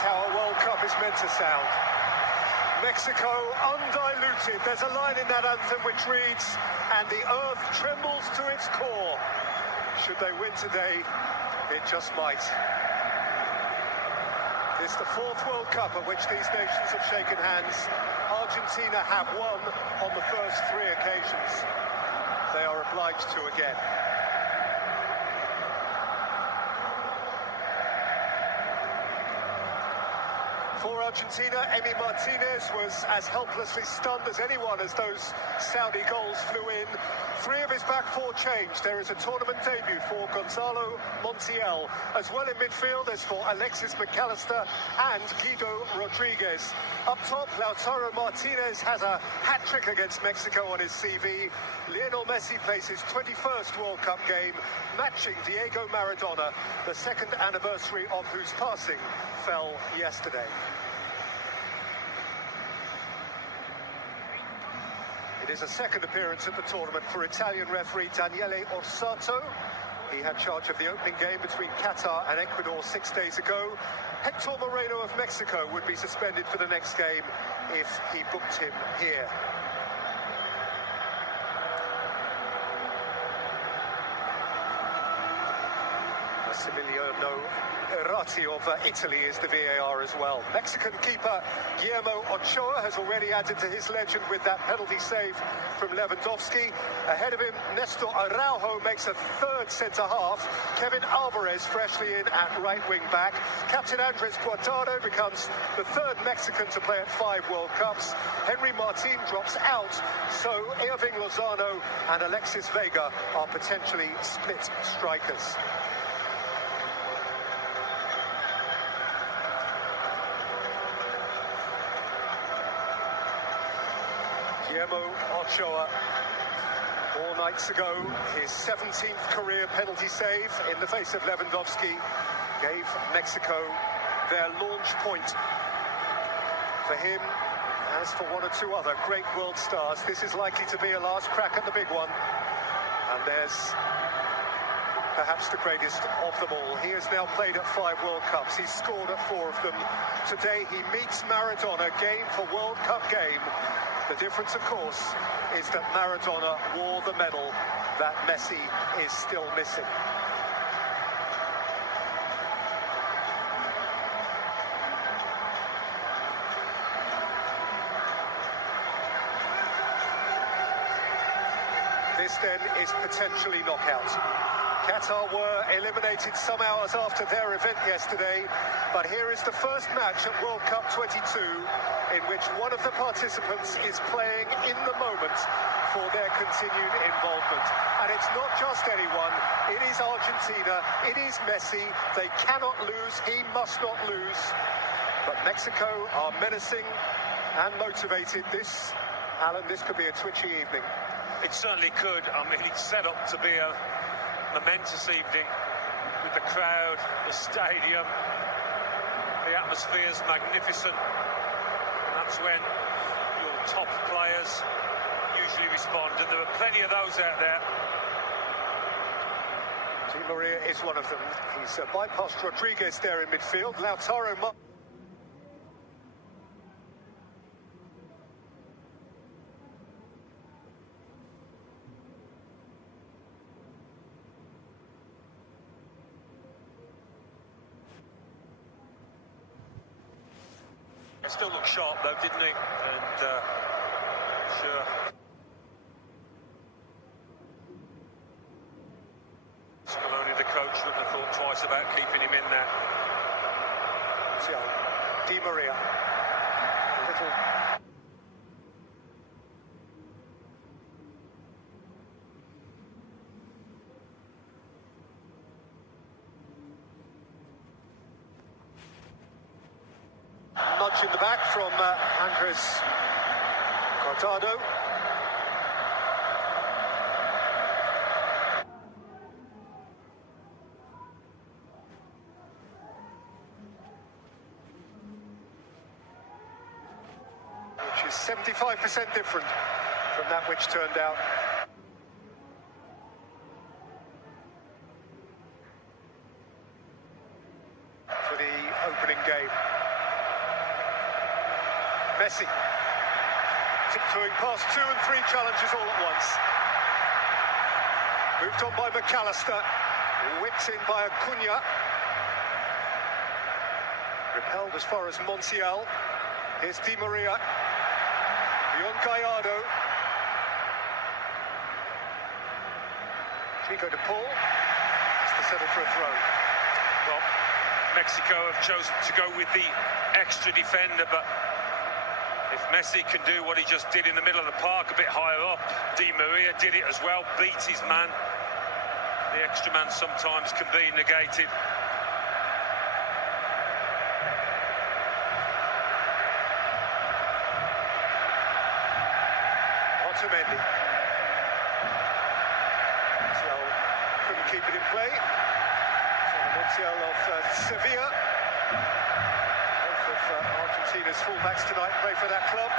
how a World Cup is meant to sound. Mexico undiluted. There's a line in that anthem which reads, "And the earth trembles to its core." Should they win today, it just might. It's the fourth World Cup at which these nations have shaken hands. Argentina have won on the first three occasions. They are obliged to again. For Argentina, Emi Martinez was as helplessly stunned as anyone as those Saudi goals flew in. Three of his back four changed. There is a tournament debut for Gonzalo Montiel. As well in midfield as for Alexis McAllister and Guido Rodriguez. Up top, Lautaro Martinez has a hat-trick against Mexico on his CV. Lionel Messi plays his 21st World Cup game, matching Diego Maradona, the second anniversary of whose passing fell yesterday. It is a second appearance at the tournament for Italian referee Daniele Orsato. He had charge of the opening game between Qatar and Ecuador 6 days ago. Hector Moreno of Mexico would be suspended for the next game if he booked him here. Massimiliano Errati of Italy is the VAR as well. Mexican keeper Guillermo Ochoa has already added to his legend with that penalty save from Lewandowski. Ahead of him, Nestor Araujo makes a third centre-half. Kevin Alvarez freshly in at right wing-back. Captain Andres Guardado becomes the third Mexican to play at 5 World Cups. Henry Martin drops out, so Irving Lozano and Alexis Vega are potentially split strikers. Guillermo Ochoa, 4 nights ago, his 17th career penalty save in the face of Lewandowski gave Mexico their launch point. For him, as for one or two other great world stars, this is likely to be a last crack at the big one. And there's perhaps the greatest of them all. He has now played at 5 World Cups. He's scored at 4 of them. Today he meets Maradona game for World Cup game. The difference, of course, is that Maradona wore the medal that Messi is still missing. This then is potentially knockout. Qatar were eliminated some hours after their event yesterday, but here is the first match at World Cup 22 in which one of the participants is playing in the moment for their continued involvement. And it's not just anyone, it is Argentina, it is Messi. They cannot lose, he must not lose. But Mexico are menacing and motivated. This, Alan, this could be a twitchy evening. It certainly could. I mean, it's set up to be a momentous evening with the crowd, the stadium, the atmosphere is magnificent. And that's when your top players usually respond, and there are plenty of those out there. Di Maria is one of them. He's bypassed Rodriguez there in midfield. Lautaro still looked sharp though, didn't he? And sure. Scaloni, the coach, wouldn't have thought twice about keeping him in there. Di Maria. A little. Nudge in the back from Andres Guardado. Which is 75% different from that which turned out. For the opening game. Messi. Tiptoeing past 2 and 3 challenges all at once. Moved on by McAllister. Whipped in by Acuna. Repelled as far as Montiel. Here's Di Maria. Beyond Gallardo. Chico de Paul. That's the settle for a throw. Well, Mexico have chosen to go with the extra defender, but if Messi can do what he just did in the middle of the park, a bit higher up, Di Maria did it as well, beat his man. The extra man sometimes can be negated. Otamendi. Montiel couldn't keep it in play. Montiel of Sevilla. Both of Argentina's fullbacks tonight play for that club.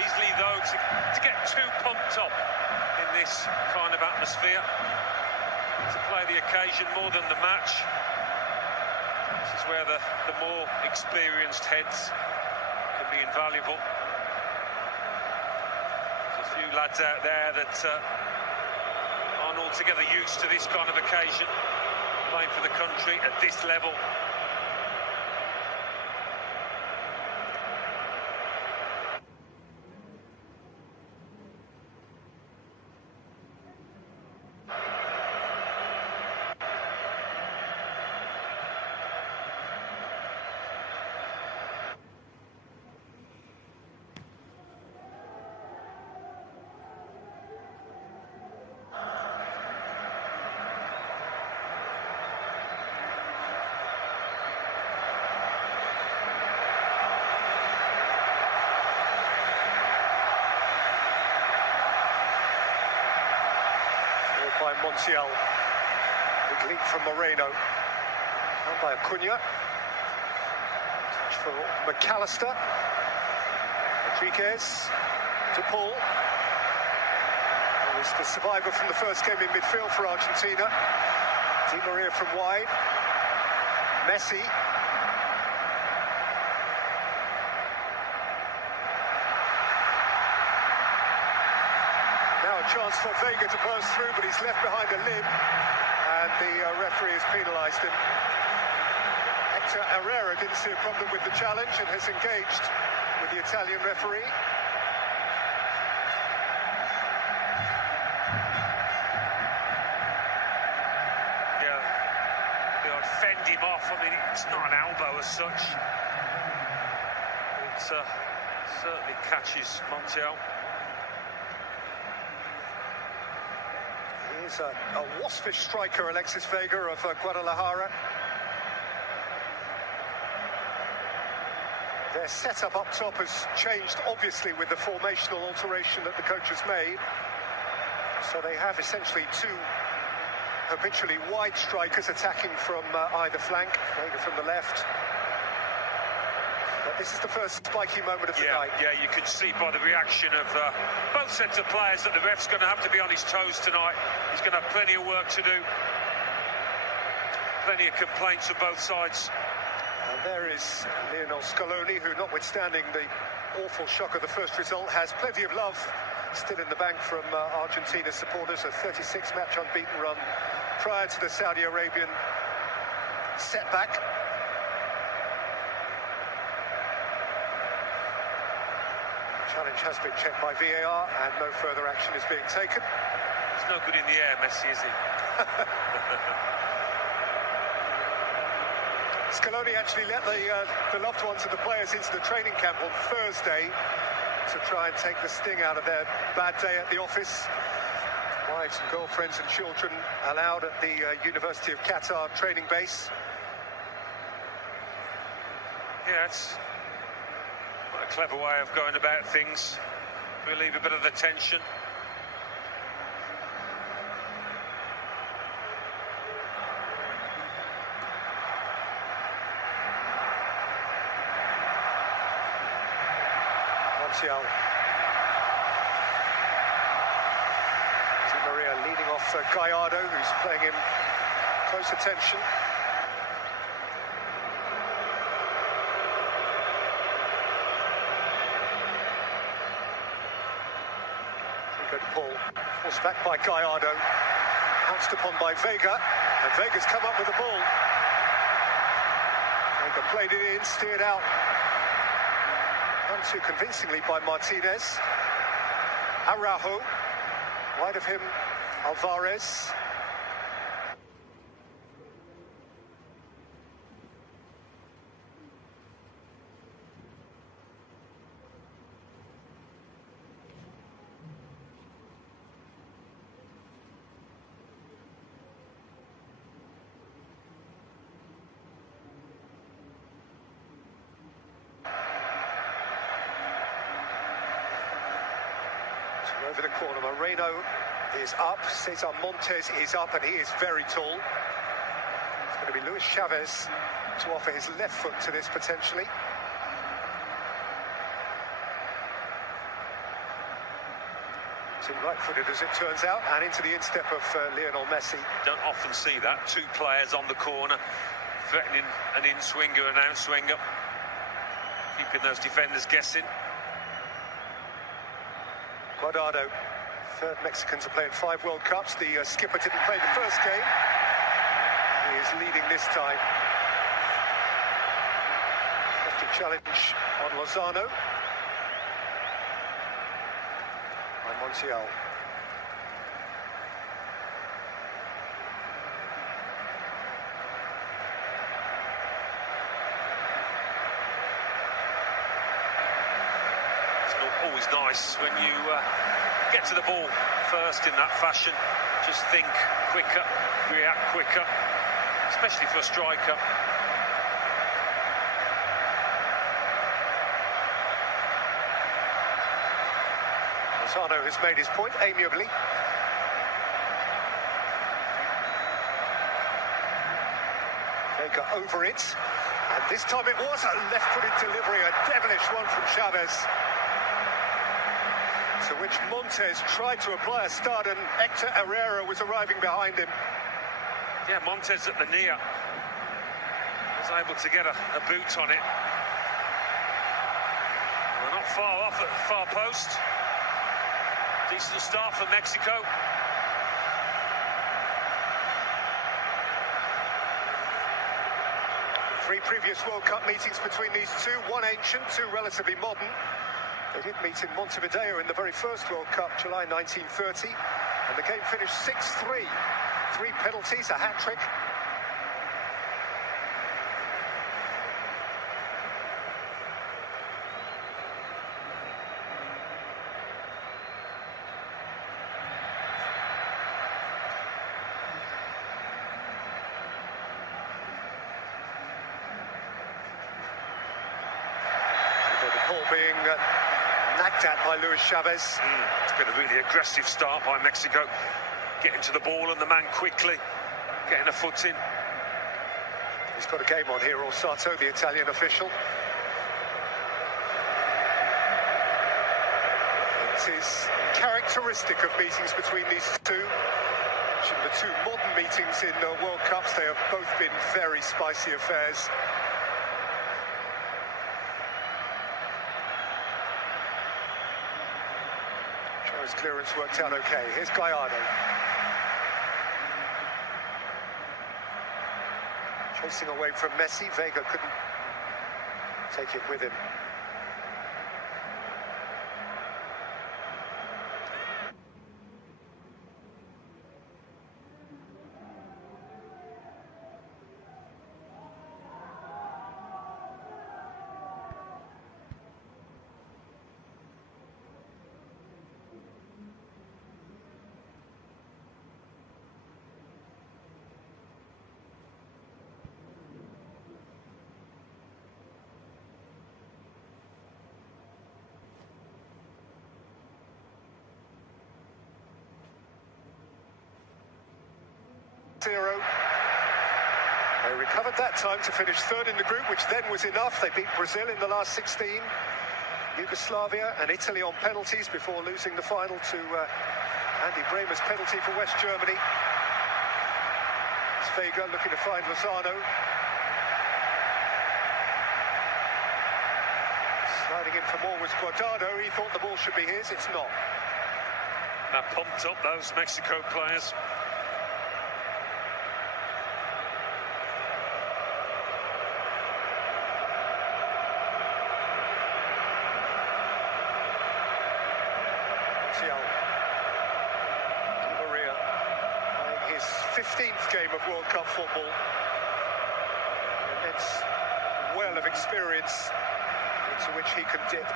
Easily, though, to get too pumped up in this kind of atmosphere, to play the occasion more than the match. This is where the more experienced heads can be invaluable. There's a few lads out there that aren't altogether used to this kind of occasion, playing for the country at this level. By Montiel. Big leap from Moreno. Down by Acuna. Touch for McAllister. Rodriguez. De Paul. Always the survivor from the first game in midfield for Argentina. Di Maria from wide. Messi. A chance for Vega to burst through, but he's left behind a limb, and the referee has penalised him. Hector Herrera didn't see a problem with the challenge and has engaged with the Italian referee. Yeah, they'll fend him off. I mean, it's not an elbow as such. It certainly catches Montiel. A waspish striker, Alexis Vega of Guadalajara. Their setup up top has changed, obviously, with the formational alteration that the coach has made. So they have essentially two habitually wide strikers attacking from either flank, Vega from the left. But this is the first spiky moment of the night. Yeah, you can see by the reaction of both sets of players that the ref's going to have to be on his toes tonight. He's going to have plenty of work to do. Plenty of complaints on both sides. And there is Lionel Scaloni, who, notwithstanding the awful shock of the first result, has plenty of love still in the bank from Argentina supporters. A 36-match unbeaten run prior to the Saudi Arabian setback. Challenge has been checked by VAR and no further action is being taken. He's no good in the air, Messi, is he? Scaloni actually let the loved ones of the players into the training camp on Thursday to try and take the sting out of their bad day at the office. Wives and girlfriends and children allowed at the University of Qatar training base. Yeah, it's a clever way of going about things. Relieve a bit of the tension. Montiel. Di Maria leading off Gallardo, who's playing him close attention. Good Paul, forced back by Gallardo, pounced upon by Vega, and Vega's come up with the ball. Vega played it in, steered out. Done too convincingly by Martinez. Araujo, wide of him, Alvarez. Over the corner, Moreno is up, Cesar Montes is up, and he is very tall. It's going to be Luis Chavez to offer his left foot to this potentially. Too right-footed as it turns out, and into the instep of Lionel Messi. Don't often see that, two players on the corner, threatening an in-swinger and out-swinger, keeping those defenders guessing. Guardado, third Mexican to play in 5 World Cups. The skipper didn't play the first game. He is leading this time. Left a challenge on Lozano. By Montiel. Always nice when you get to the ball first in that fashion. Just think quicker, react quicker, especially for a striker. Lozano has made his point amiably. Vega over it, and this time it was a left-footed delivery, a devilish one from Chavez. To which Montes tried to apply a stud, and Hector Herrera was arriving behind him. Yeah, Montes at the near was able to get a boot on it. We're not far off at the far post. Decent start for Mexico. Three previous World Cup meetings between these two, one ancient, two relatively modern. They did meet in Montevideo in the very first World Cup, July 1930, and the game finished 6-3. 3 penalties, a hat-trick. The ball being nagged at by Luis Chavez. It's been a really aggressive start by Mexico, getting to the ball and the man quickly, getting a foot in. He's got a game on here, Orsato, the Italian official. It is characteristic of meetings between these two. The two modern meetings in World Cups, they have both been very spicy affairs. His clearance worked out okay. Here's Gallardo. Chasing away from Messi. Vega couldn't take it with him. They recovered that time to finish third in the group, which then was enough. They beat Brazil in the last 16, Yugoslavia and Italy on penalties before losing the final to Andy Bremer's penalty for West Germany. It's Vega looking to find Lozano. Sliding in for more was Guardado. He thought the ball should be his. It's not. That pumped up those Mexico players. Maria playing his 15th game of World Cup football. An immense well of experience into which he can dip.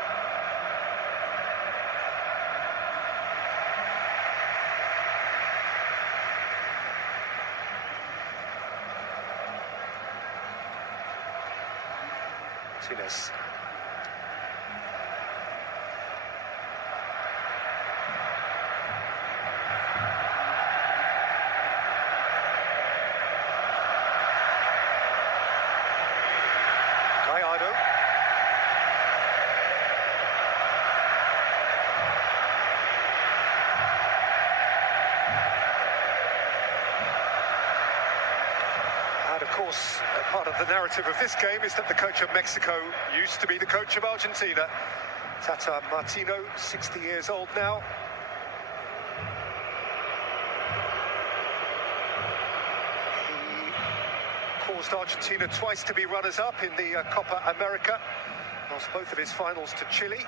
Martinez. And of course, part of the narrative of this game is that the coach of Mexico used to be the coach of Argentina. Tata Martino, 60 years old now. He caused Argentina twice to be runners-up in the Copa America. Lost both of his finals to Chile.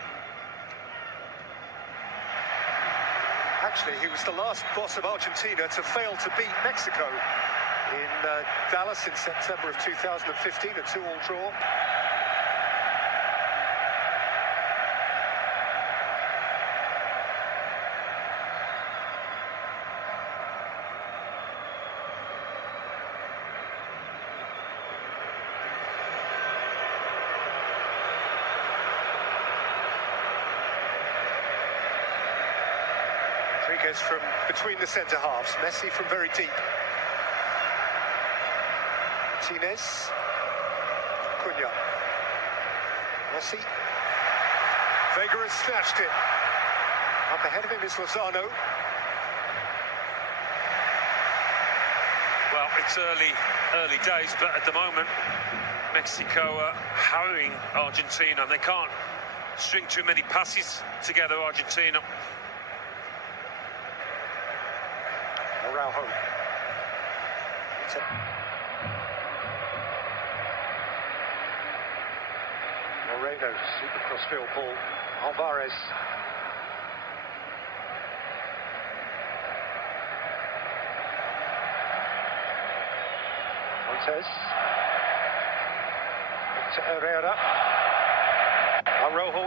Actually, he was the last boss of Argentina to fail to beat Mexico in Dallas in September of 2015, a 2-all draw. Rodriguez from between the centre halves, Messi from very deep. Martinez, Cunha, Messi, Vega has snatched it. Up ahead of him is Lozano. Well, it's early days, but at the moment, Mexico are harrowing Argentina. They can't string too many passes together, Argentina. Araujo. Moreno, super crossfield ball. Alvarez. Montes. To Herrera. Araujo.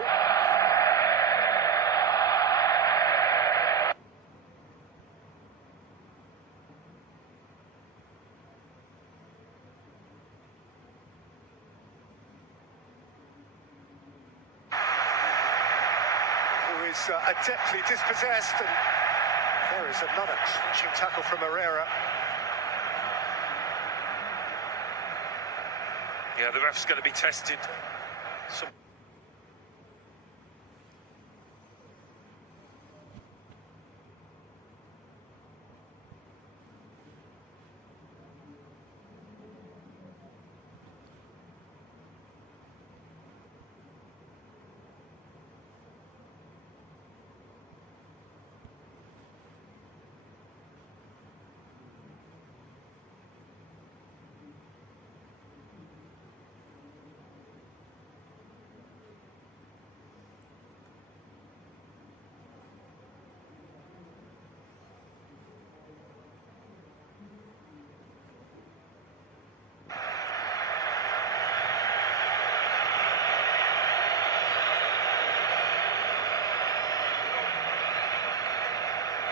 Is adeptly dispossessed, and there is another crunching tackle from Herrera. Yeah, the ref's going to be tested.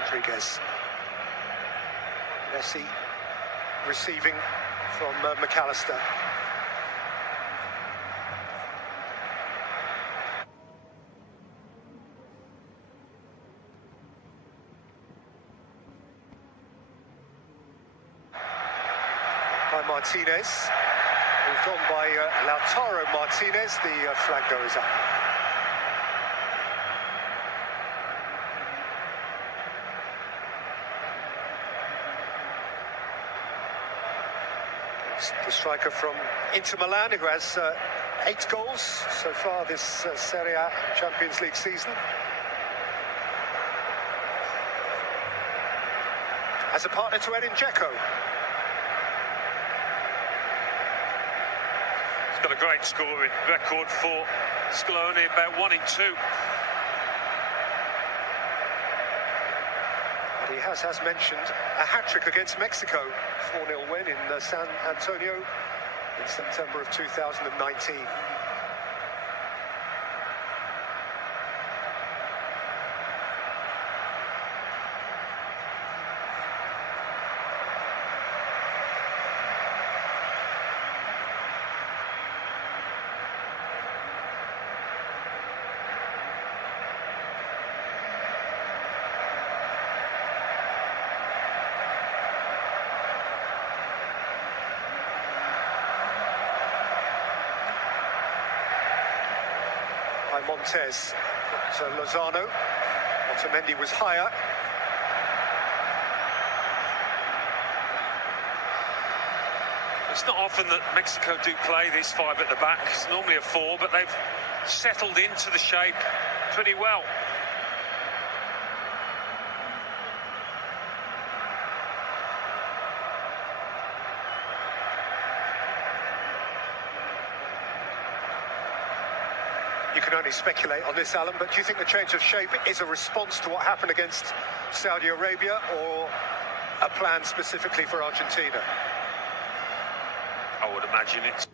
Rodriguez. Messi receiving from McAllister. By Martinez. Moved on by Lautaro Martinez. The flag goes up. The striker from Inter Milan, who has 8 goals so far this Serie A Champions League season. As a partner to Edin Dzeko. He's got a great scoring record for Scaloni, about 1 in 2. But he has, as mentioned, a hat-trick against Mexico. 4-0 win in San Antonio in September of 2019. Montez to Lozano. Otamendi was higher. It's not often that Mexico do play this 5 at the back. It's normally a 4, but they've settled into the shape pretty well. You can only speculate on this, Alan, but do you think the change of shape is a response to what happened against Saudi Arabia, or a plan specifically for Argentina? I would imagine it's...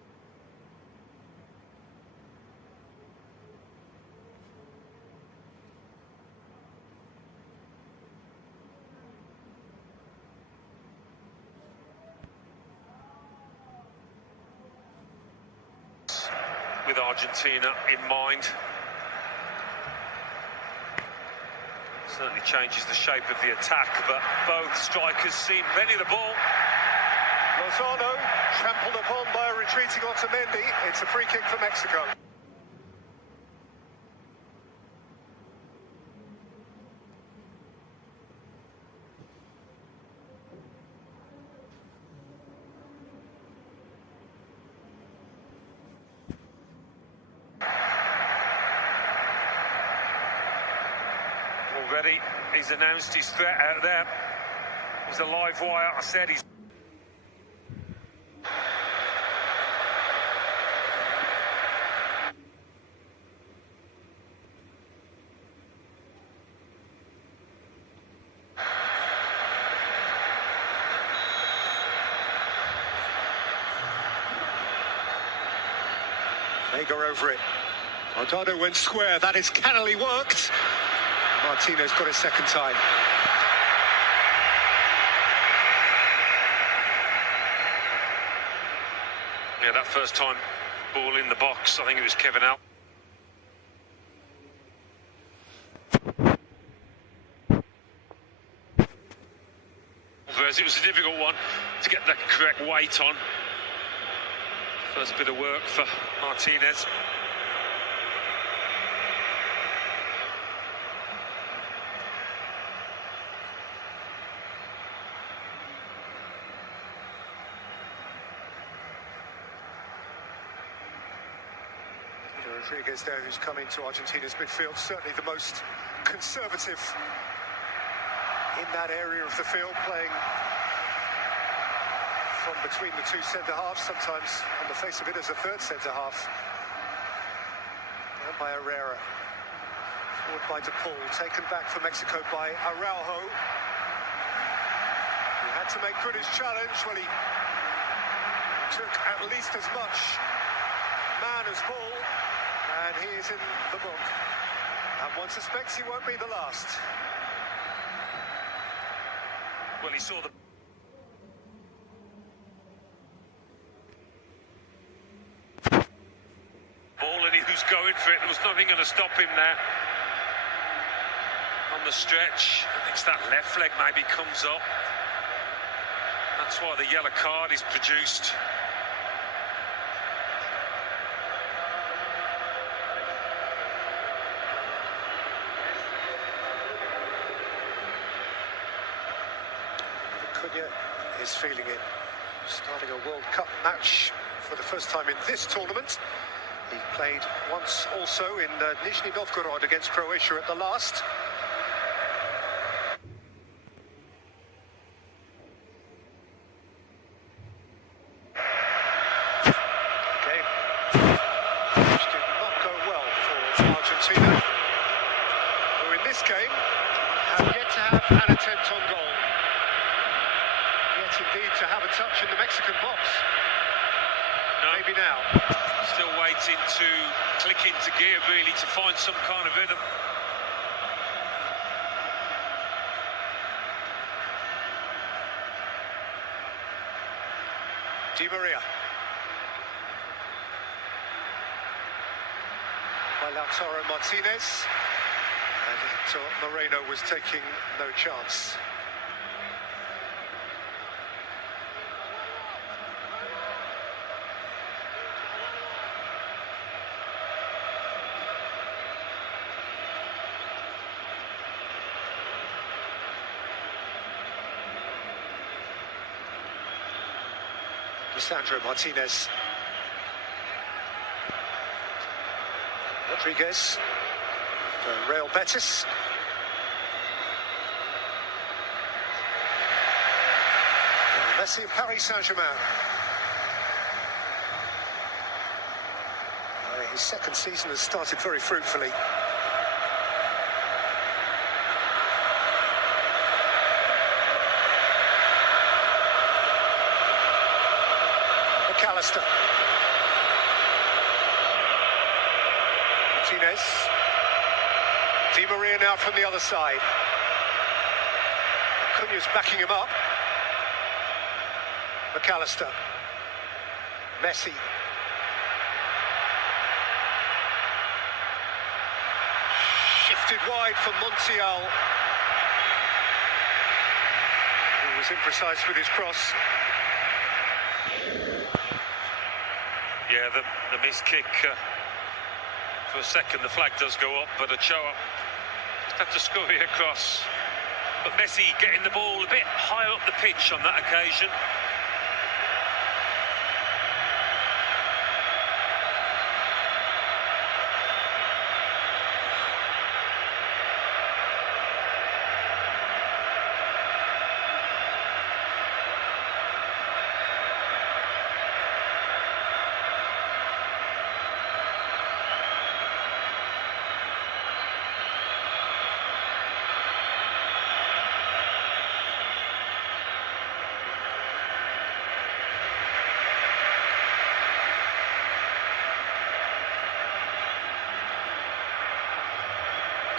with Argentina in mind. Certainly changes the shape of the attack, but both strikers seem ready the ball. Lozano trampled upon by a retreating Otamendi. It's a free kick for Mexico. Already, he's announced his threat out there. There's a live wire. I said he's... Vega over it. Rodado went square. That is cannily worked. Martinez got it second time. Yeah, that first time ball in the box, I think it was Kevin out. Whereas it was a difficult one to get the correct weight on. First bit of work for Martinez. Rodriguez there, who's come into Argentina's midfield, certainly the most conservative in that area of the field, playing from between the two centre-halves, sometimes on the face of it as a third centre-half. And by Herrera. Forward by De Paul, taken back for Mexico by Araujo. He had to make good his challenge. Well, he took at least as much man as ball. And he is in the book. And one suspects he won't be the last. Well, he saw the... ball and he was going for it. There was nothing going to stop him there. On the stretch, I think it's that left leg maybe comes up. That's why the yellow card is produced. Is feeling it. starting a World Cup match for the first time in this tournament. He played once also in Nizhny Novgorod against Croatia at the last. Game which did not go well for Argentina, who in this game have yet to have an attempt on goal. Yet indeed to have a touch in the Mexican box. No. Maybe now. Still waiting to click into gear, really, to find some kind of rhythm. Di Maria. By Lautaro Martinez. And Hector Moreno was taking no chance. Sandro Martinez. Rodriguez. Real Betis. Messi of Paris Saint-Germain. His second season has started very fruitfully. McAllister. Martinez. Di Maria now from the other side. Cunha's backing him up. McAllister. Messi. Shifted wide for Montiel, who was imprecise with his cross. Yeah, the missed kick, for a second the flag does go up, but Ochoa just have to scurry across. But Messi getting the ball a bit higher up the pitch on that occasion.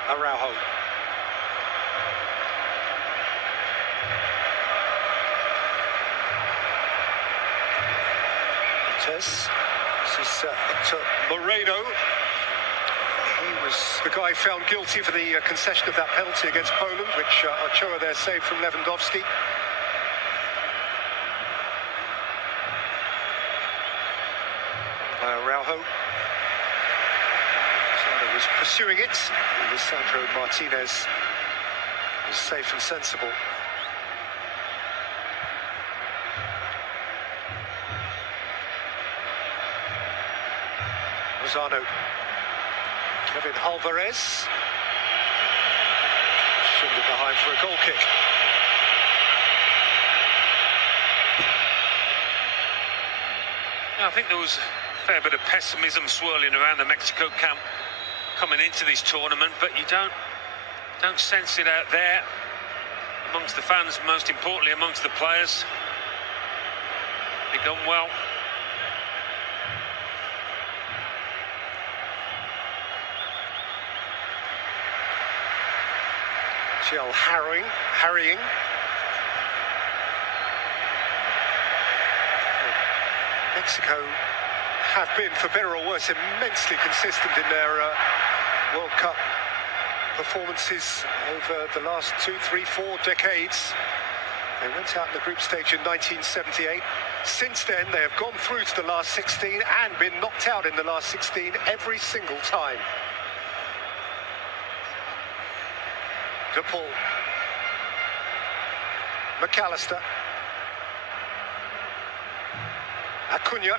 Araujo. This is Hector Moreno. He was the guy found guilty for the concession of that penalty against Poland, which Ochoa there saved from Lewandowski. Araujo. Was pursuing it. Sandro Martinez was safe and sensible. Lozano. Kevin Alvarez. Shoved it behind for a goal kick. I think there was a fair bit of pessimism swirling around the Mexico camp coming into this tournament, but you don't sense it out there amongst the fans, most importantly amongst the players. They've done well. Rashel harrying. Mexico have been, for better or worse, immensely consistent in their World Cup performances over the last 2, 3, 4 decades. They went out in the group stage in 1978. Since then, they have gone through to the last 16 and been knocked out in the last 16 every single time. De Paul. McAllister. Acuna.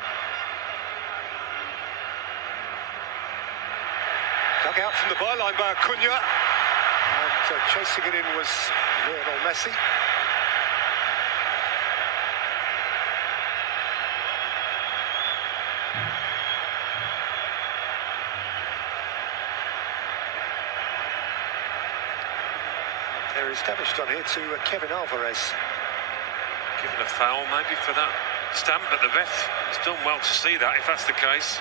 Dug out from the byline by Acuna. And chasing it in was Lionel Messi. They're established on here to Kevin Alvarez. Given a foul maybe for that stamp, but the ref has done well to see that, if that's the case.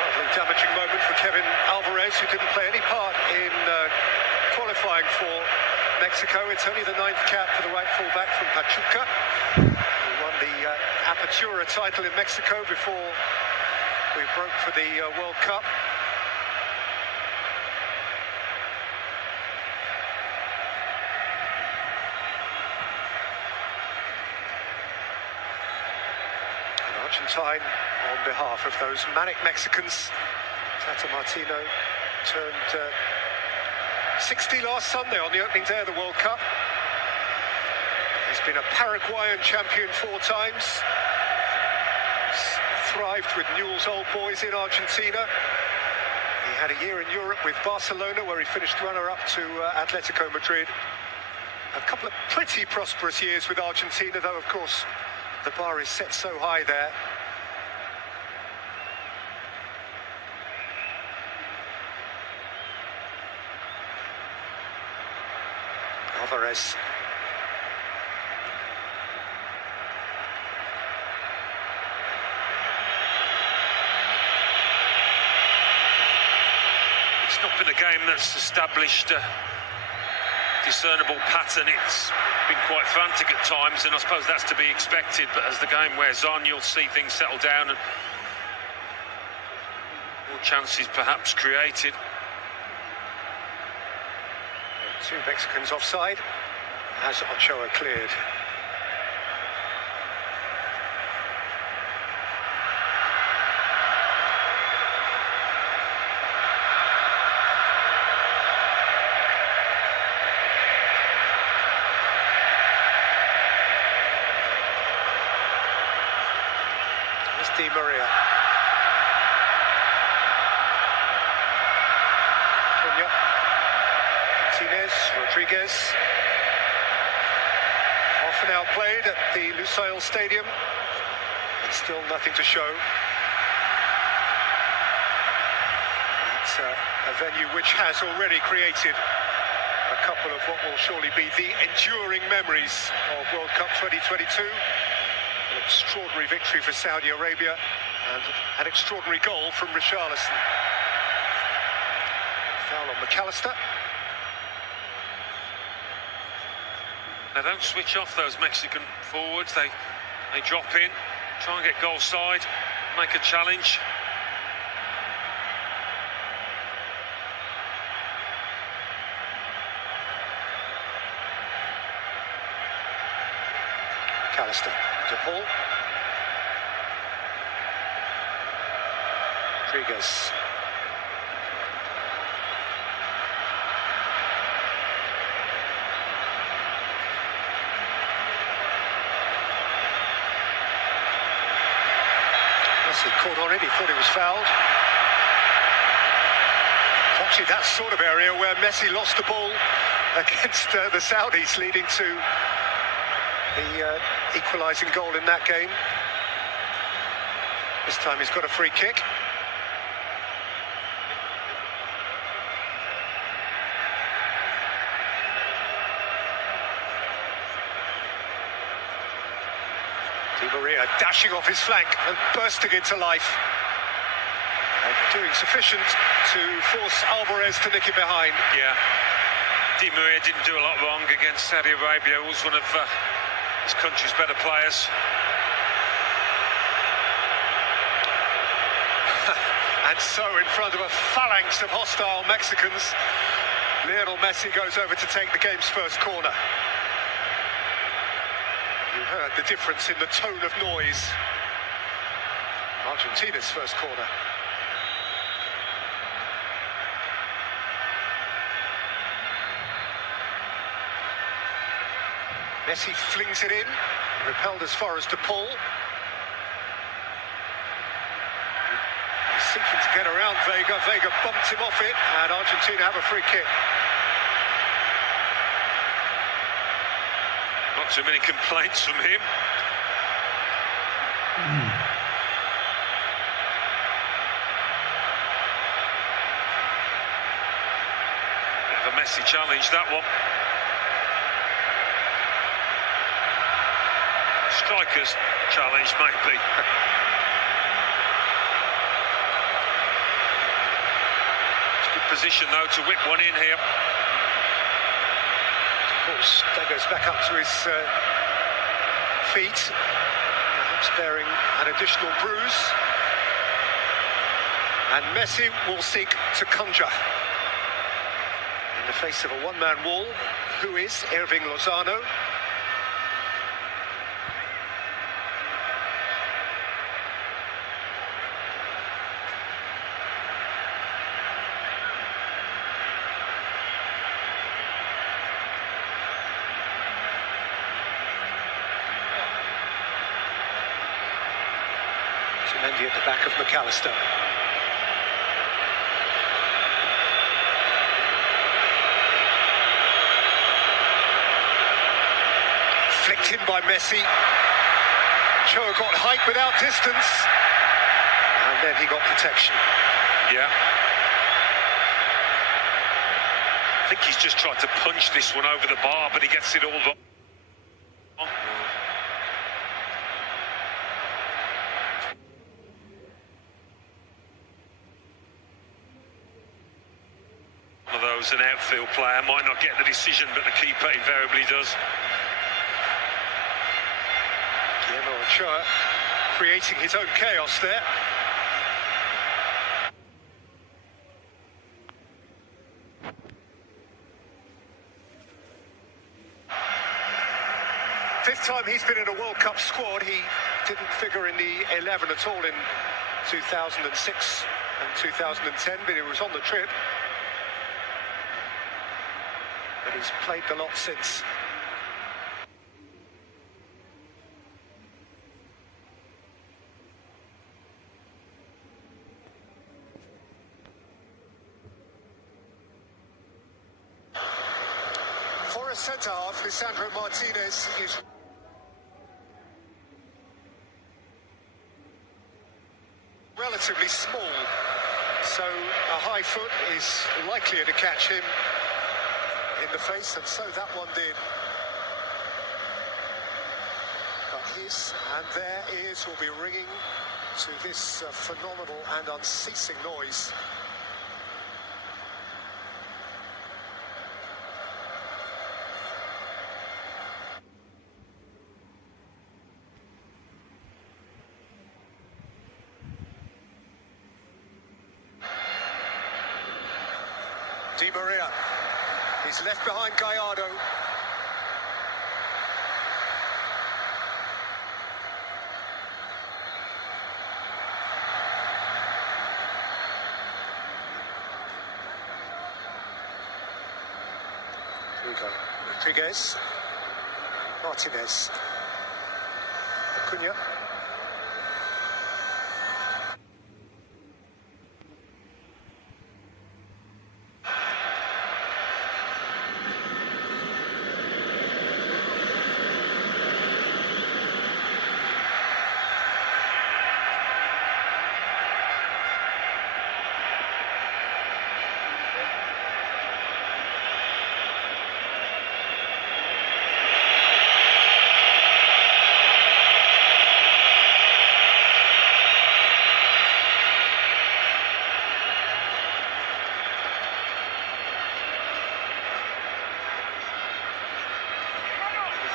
Lovely damaging moment for Kevin Alvarez, who didn't play any part in qualifying for Mexico. It's only the 9th cap for the right fullback from Pachuca, who won the Apertura title in Mexico before we broke for the World Cup. An Argentine on behalf of those manic Mexicans. Tata Martino turned 60 last Sunday on the opening day of the World Cup. He's been a Paraguayan champion 4 times. Thrived with Newell's Old Boys in Argentina. He had a year in Europe with Barcelona, where he finished runner-up to Atletico Madrid. A couple of pretty prosperous years with Argentina, though, of course, the bar is set so high there. Alvarez. It's not been a game that's established a discernible pattern. It's been quite frantic at times, and I suppose that's to be expected, but as the game wears on, you'll see things settle down and more chances perhaps created. 2 Mexicans offside, as Ochoa cleared. There's Di Maria. Cunha. Martinez, Rodriguez. Half an hour played at the Lusail Stadium, and still nothing to show. It's a venue which has already created a couple of what will surely be the enduring memories of World Cup 2022. An extraordinary victory for Saudi Arabia and an extraordinary goal from Richarlison. Foul on McAllister. They don't switch off, those Mexican forwards. They drop in, try and get goal side, make a challenge. McAllister to Paul. Rodriguez. He caught on it, he thought he was fouled. It's actually that sort of area where Messi lost the ball against the Saudis, leading to the equalising goal in that game. This time he's got a free kick. Di Maria dashing off his flank and bursting into life. And doing sufficient to force Alvarez to nick it behind. Yeah, Di Maria didn't do a lot wrong against Saudi Arabia. He was one of his country's better players. And so, in front of a phalanx of hostile Mexicans, Lionel Messi goes over to take the game's first corner. You heard the difference in the tone of noise Argentina's first corner. Messi flings it in, repelled as far as De Paul. He's seeking to get around Vega. Vega bumped him off it, and Argentina have a free kick. Not too many complaints from him. Bit of a messy challenge, that one. Striker's challenge, maybe. It's a good position, though, to whip one in here. Of course, Dego's back up to his feet, perhaps bearing an additional bruise. And Messi will seek to conjure in the face of a one-man wall. Who is Irving Lozano? Mendy at the back of McAllister. Flicked in by Messi. Choa got height without distance. And then he got protection. Yeah. I think he's just tried to punch this one over the bar, but he gets it all wrong. An outfield player might not get the decision, but the keeper invariably does. Guillermo Ochoa creating his own chaos there. Fifth time he's been in a World Cup squad. He didn't figure in the 11 at all in 2006 and 2010, but he was on the trip. But he's played the lot since. For a centre-half, Lisandro Martinez is relatively small, so a high foot is likelier to catch him in the face, and so that one did. But his and their ears will be ringing to this phenomenal and unceasing noise. Di Maria. He's left behind Gallardo. Here we go. Rodriguez. Martinez. Acuna.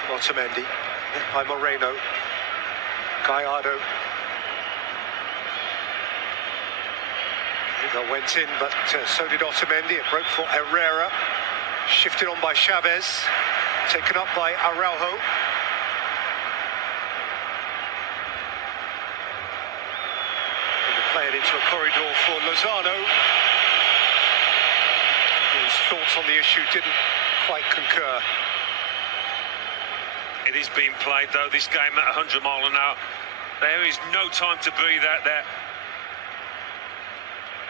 Otamendi, by Moreno, Gallardo. Hugo went in, but so did Otamendi. It broke for Herrera. Shifted on by Chavez. Taken up by Araujo. play it into a corridor for Lozano, whose thoughts on the issue didn't quite concur. It is being played, though, this game at 100 miles an hour. There is no time to breathe out there.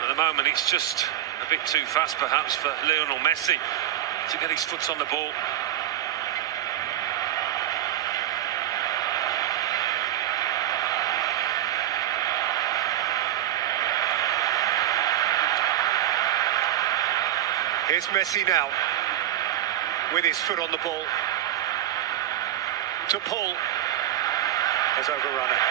At the moment, it's just a bit too fast, perhaps, for Lionel Messi to get his foot on the ball. Here's Messi now, with his foot on the ball. To Paul, has overrun it.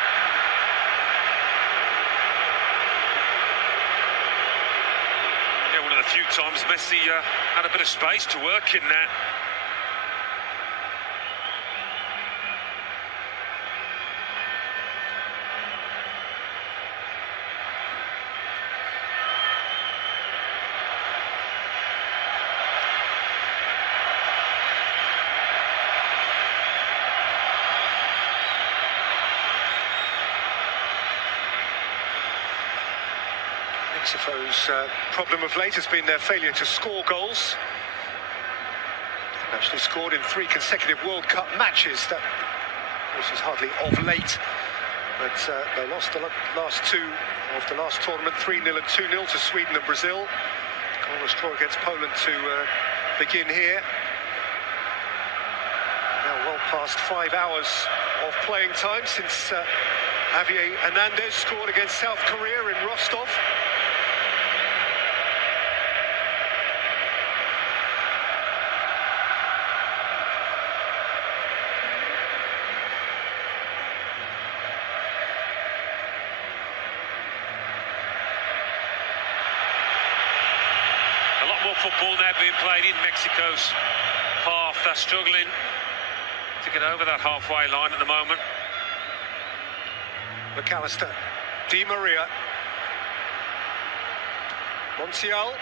Yeah, one of the few times Messi had a bit of space to work in there. Mexico's problem of late has been their failure to score goals. They've actually scored in 3 consecutive World Cup matches. That, of course, is hardly of late. But they lost the last 2 of the last tournament, 3-0 and 2-0 to Sweden and Brazil. Goalless draw against Poland to begin here. Now well past 5 hours of playing time since Javier Hernandez scored against South Korea in Rostov. Football now being played in Mexico's half. They're struggling to get over that halfway line at the moment. McAllister, Di Maria, Montiel,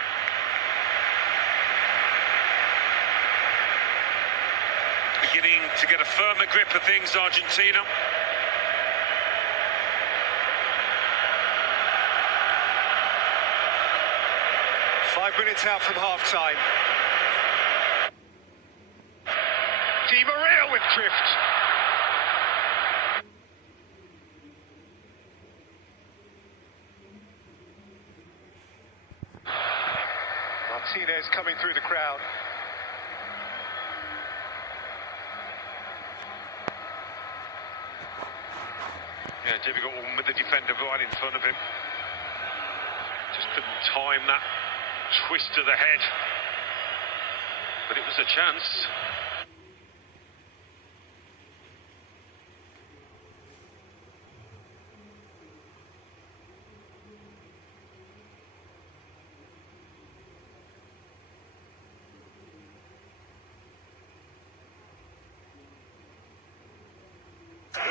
beginning to get a firmer grip of things, Argentina. 5 minutes out from half-time. Di Maria with drift. Martinez coming through the crowd. Yeah, difficult one with the defender right in front of him. Just couldn't time that twist to the head, but it was a chance.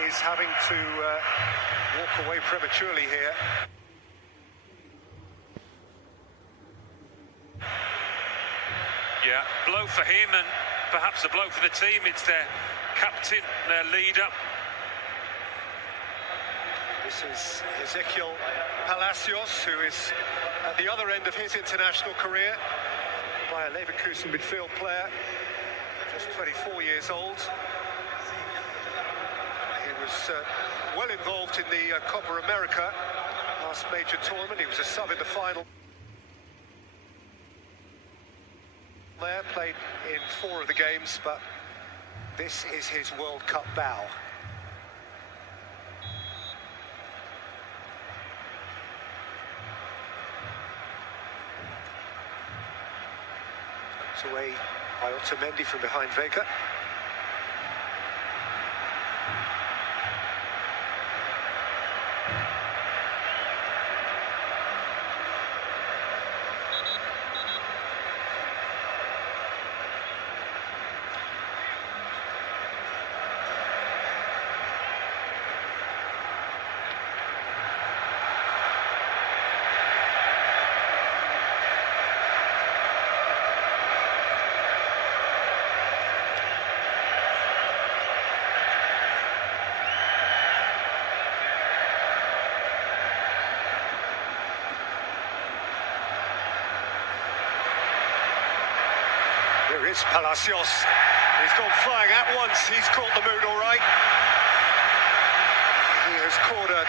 Is having to walk away prematurely here. Yeah, blow for him and perhaps a blow for the team. It's their captain, their leader. This is Ezequiel Palacios, who is at the other end of his international career, by a Leverkusen midfield player, just 24 years old. He was well involved in the Copa America, last major tournament. He was a sub in the final. Played in 4 of the games, but this is his World Cup bow. It's away by Otamendi from behind Vega. Here's Palacios. He's gone flying at once. He's caught the mood all right. He has caught a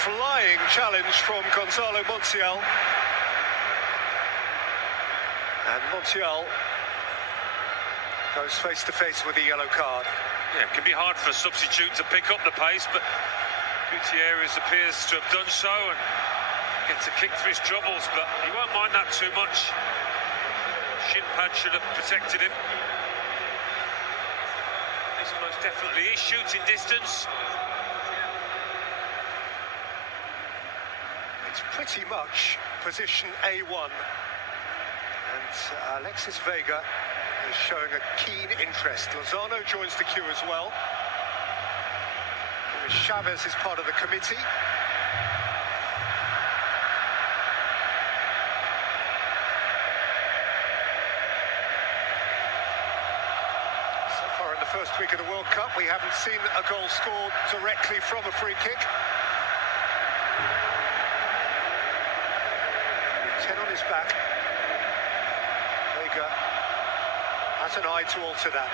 flying challenge from Gonzalo Montiel. And Montiel goes face to face with a yellow card. Yeah, it can be hard for a substitute to pick up the pace, but Gutierrez appears to have done so and gets a kick for his troubles, but he won't mind that too much. Shin pad should have protected him. This most definitely is shooting distance. It's pretty much position A1. And Alexis Vega is showing a keen interest. Lozano joins the queue as well. Chavez is part of the committee. So far in the first week of the World Cup, we haven't seen a goal scored directly from a free kick. 10 on his back. Vega has an eye to alter that.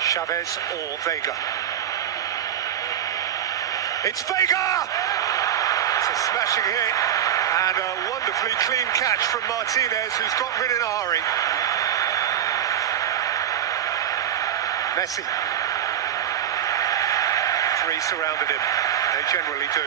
Chavez or Vega. It's Vega! It's a smashing hit and a wonderfully clean catch from Martinez, who's got rid in a hurry. Messi. Three surrounded him. They generally do.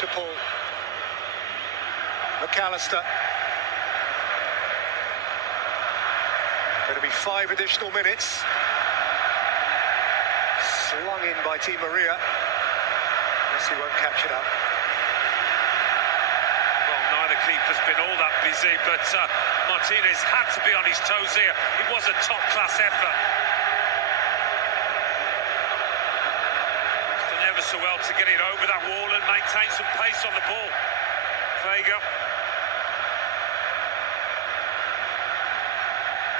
To Paul. McAllister. Going to be 5 additional minutes. Slung in by Di Maria. Messi won't catch it up. Well, neither keeper's been all that busy, but Martinez had to be on his toes here. It was a top-class effort. So well to get it over that wall and maintain some pace on the ball. Vega.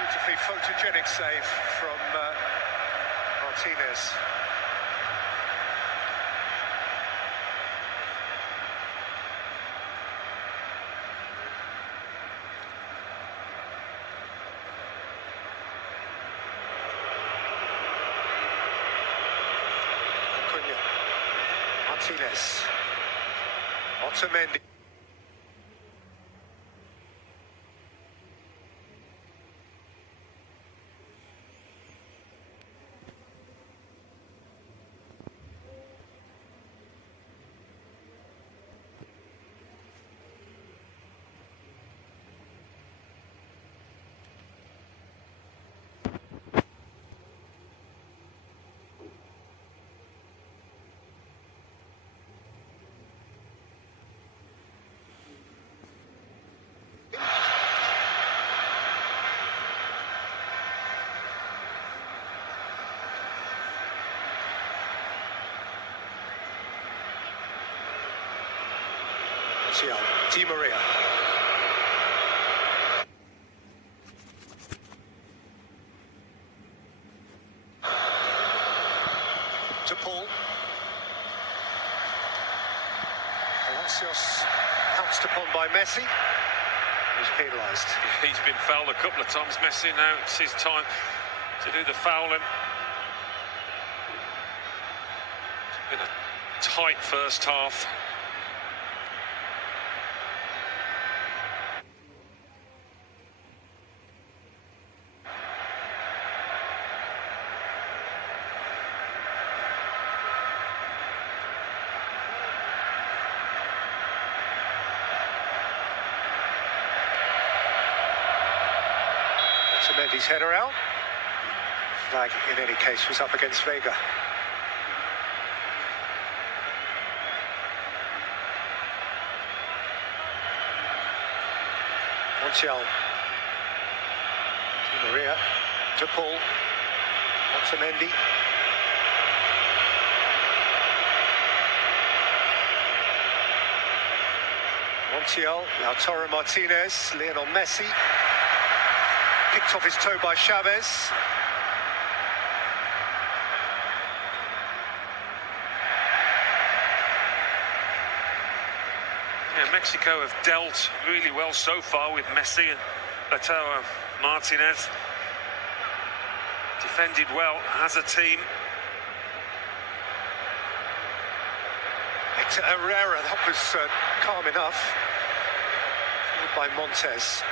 Beautifully photogenic save from Martinez. Martinez. Otamendi. Di Maria. To Paul. Palacios pounced upon by Messi. He's penalised. He's been fouled a couple of times, Messi. Now it's his time to do the fouling. It's been a tight first half. Mendy's header out. Flag in any case was up against Vega. Rashel. Di Maria to Paul. Otamendi. Montiel, Lautaro Martinez, Lionel Messi. Picked off his toe by Chavez. Yeah, Mexico have dealt really well so far with Messi and Lautaro Martinez. Defended well as a team. Hector Herrera, that was calm enough. Followed by Montes.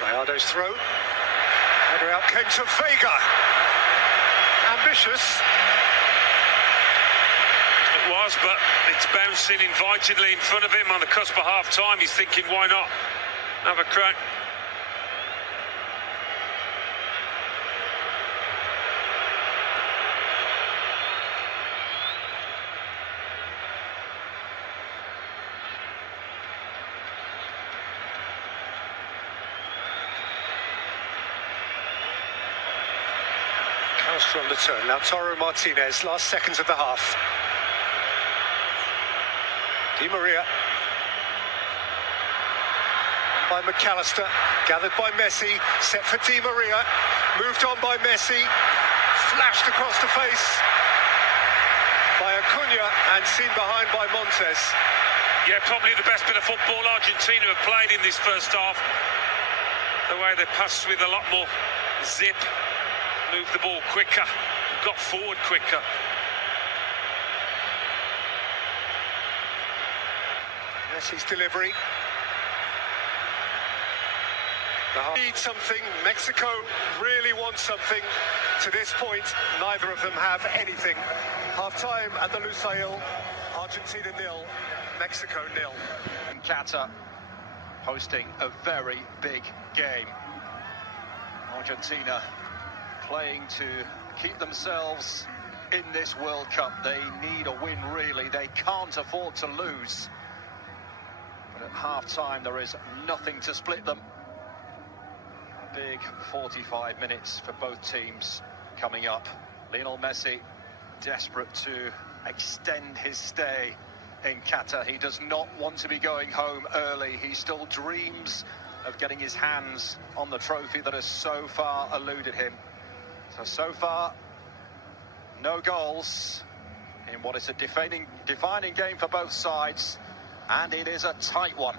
Gallardo's throw. Header out came to Vega. Ambitious. It was, but it's bouncing invitedly in front of him on the cusp of half-time. He's thinking, why not have a crack? Castro on the turn. Lautaro Martinez, last seconds of the half. Di Maria. By McAllister, gathered by Messi, set for Di Maria, moved on by Messi, flashed across the face by Acuna and seen behind by Montes. Yeah, probably the best bit of football Argentina have played in this first half. The way they passed with a lot more zip, moved the ball quicker, got forward quicker. Messi's delivery. Need something. Mexico really wants something. To this point, neither of them have anything. Half-time at the Lusail. Argentina 0, Mexico 0. Qatar hosting a very big game. Argentina playing to keep themselves in this World Cup. They need a win, really. They can't afford to lose. But at half-time, there is nothing to split them. A big 45 minutes for both teams coming up. Lionel Messi desperate to extend his stay in Qatar. He does not want to be going home early. He still dreams of getting his hands on the trophy that has so far eluded him. So far, no goals in what is a defining game for both sides, and it is a tight one.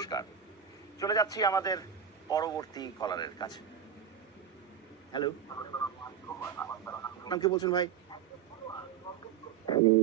পুরস্কার। চলে যাচ্ছি আমাদের পরবর্তী কলারের কাছে। Hello, নাম কি বলছেন ভাই? আমি